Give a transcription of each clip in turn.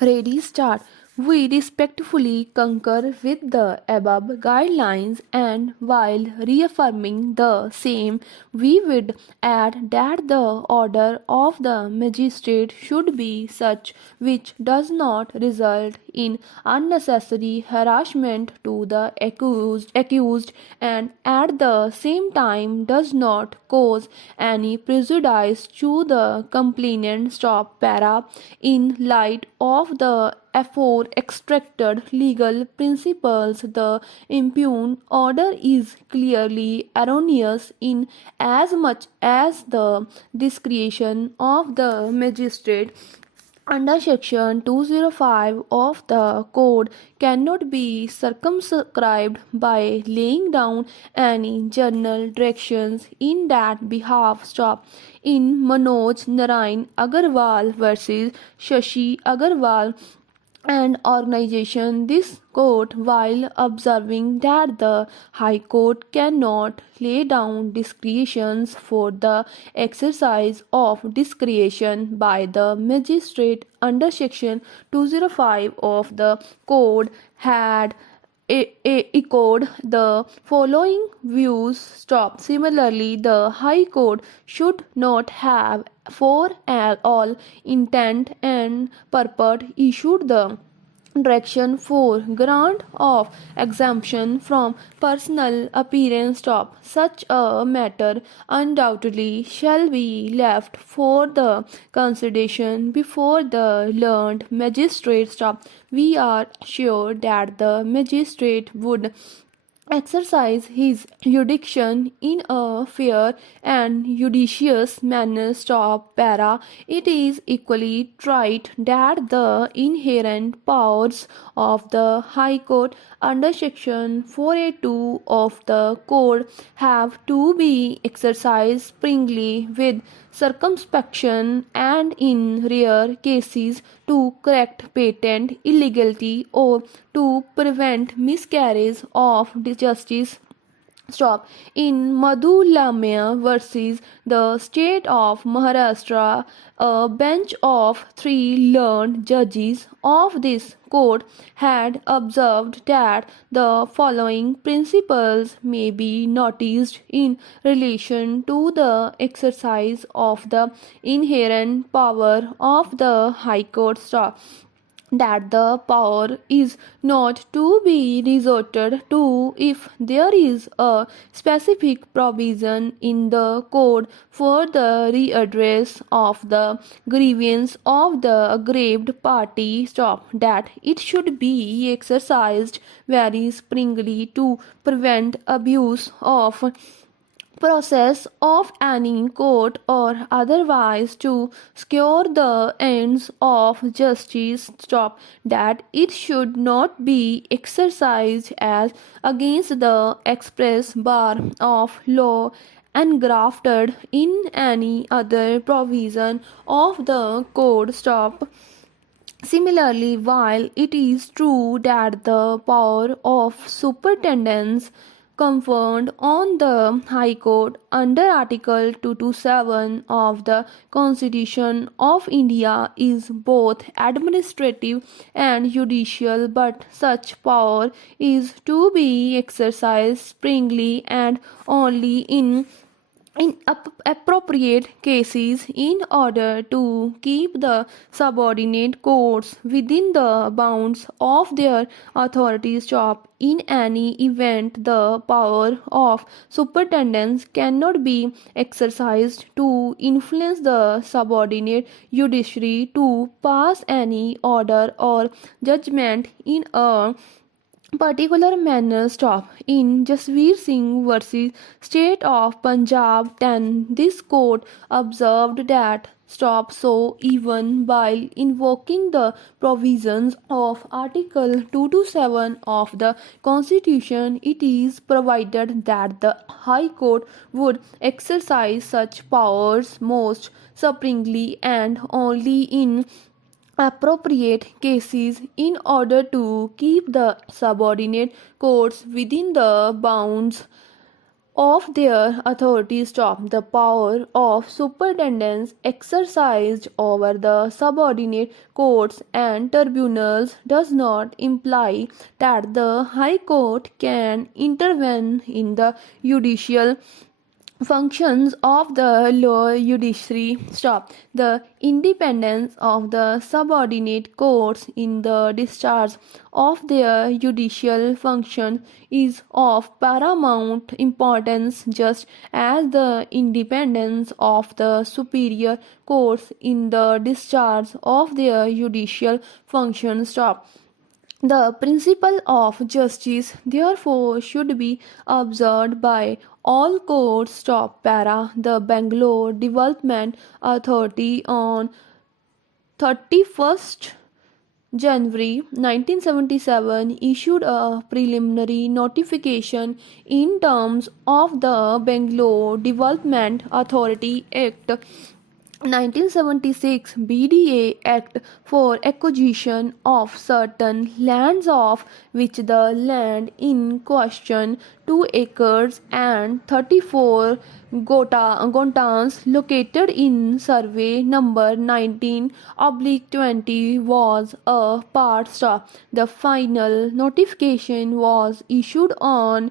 Ready, start. We respectfully concur with the above guidelines, and while reaffirming the same, we would add that the order of the magistrate should be such which does not result in unnecessary harassment to the accused and at the same time does not cause any prejudice to the complainant. Stop para. In light of the afore extracted legal principles, the impugned order is clearly erroneous in as much as the discretion of the magistrate under section 205 of the code cannot be circumscribed by laying down any general directions in that behalf. Stop. In Manoj Narayan Agarwal versus Shashi Agarwal and organization, this court, while observing that the High Court cannot lay down discretions for the exercise of discretion by the magistrate under section 205 of the code, had echoed the following views. Stop. Similarly, the High Court should not have, for all intent and purport, issued the direction for grant of exemption from personal appearance. Stop. Such a matter undoubtedly shall be left for the consideration before the learned magistrate. Stop. We are sure that the magistrate would exercise his jurisdiction in a fair and judicious manner. Stop. Para. It is equally right that the inherent powers of the High Court under section 482 of the code have to be exercised sparingly, with circumspection, and in rare cases to correct patent illegality or to prevent miscarriage of justice. Stop. In Madhulamya versus the state of Maharashtra, a bench of three learned judges of this court had observed that the following principles may be noticed in relation to the exercise of the inherent power of the High Court. Stop. That the power is not to be resorted to if there is a specific provision in the code for the readdress of the grievance of the aggrieved party. Stop. That it should be exercised very sparingly to prevent abuse of process of any court or otherwise to secure the ends of justice. Stop. That it should not be exercised as against the express bar of law engrafted in any other provision of the code. Stop. Similarly, while it is true that the power of superintendence conferred on the High Court under Article 227 of the Constitution of India is both administrative and judicial, but such power is to be exercised sparingly and only in appropriate cases in order to keep the subordinate courts within the bounds of their authority. Stop. In any event, the power of superintendence cannot be exercised to influence the subordinate judiciary to pass any order or judgment in a particular manner. Stop. In Jasveer Singh versus State of Punjab 10, this court observed that stop. So even while invoking the provisions of Article 227 of the Constitution, it is provided that the High Court would exercise such powers most sparingly and only in appropriate cases in order to keep the subordinate courts within the bounds of their authority stop. The power of superintendence exercised over the subordinate courts and tribunals does not imply that the High Court can intervene in the judicial functions of the lower judiciary stop. The independence of the subordinate courts in the discharge of their judicial function is of paramount importance, just as the independence of the superior courts in the discharge of their judicial function stop. The principle of justice, therefore, should be observed by all courts. Stop para. The Bangalore Development Authority on 31st January 1977 issued a preliminary notification in terms of the Bangalore Development Authority Act 1976 BDA Act for acquisition of certain lands, of which the land in question, 2 acres and 34 gontans located in survey number 19/20 was a part stop. The final notification was issued on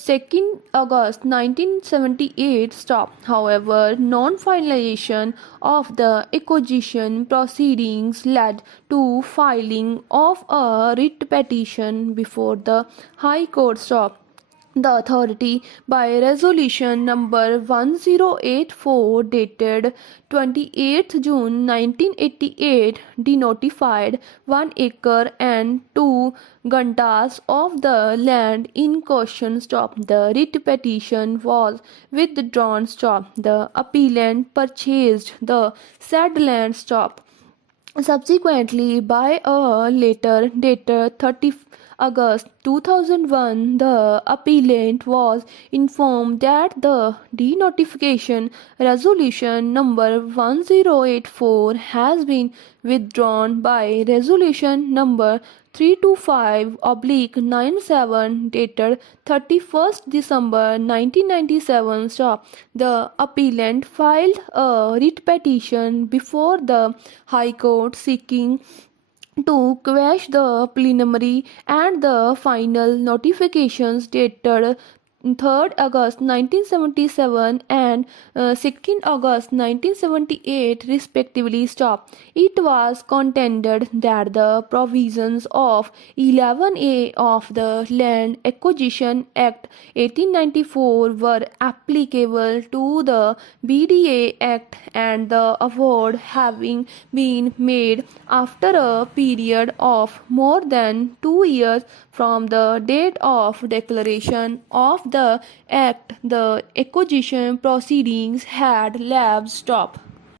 2nd August 1978 stop. However, non-finalization of the acquisition proceedings led to filing of a writ petition before the High Court stop. The authority, by resolution number 1084 dated 28th June 1988, denotified 1 acre and 2 guntas of the land in question stop. The writ petition was withdrawn stop. The appellant purchased the said land stop. Subsequently, by a letter dated 30th August 2001, the appellant was informed that the denotification resolution number 1084 has been withdrawn by resolution number 325/97 dated 31st December 1997 stop. The appellant filed a writ petition before the High Court seeking to quash the preliminary and the final notifications dated 3rd August 1977 and 2nd August 1978 respectively stop. It was contended that the provisions of 11A of the Land Acquisition Act 1894 were applicable to the BDA Act, and the award having been made after a period of more than 2 years from the date of declaration of the Act, the acquisition proceedings had lapsed stop.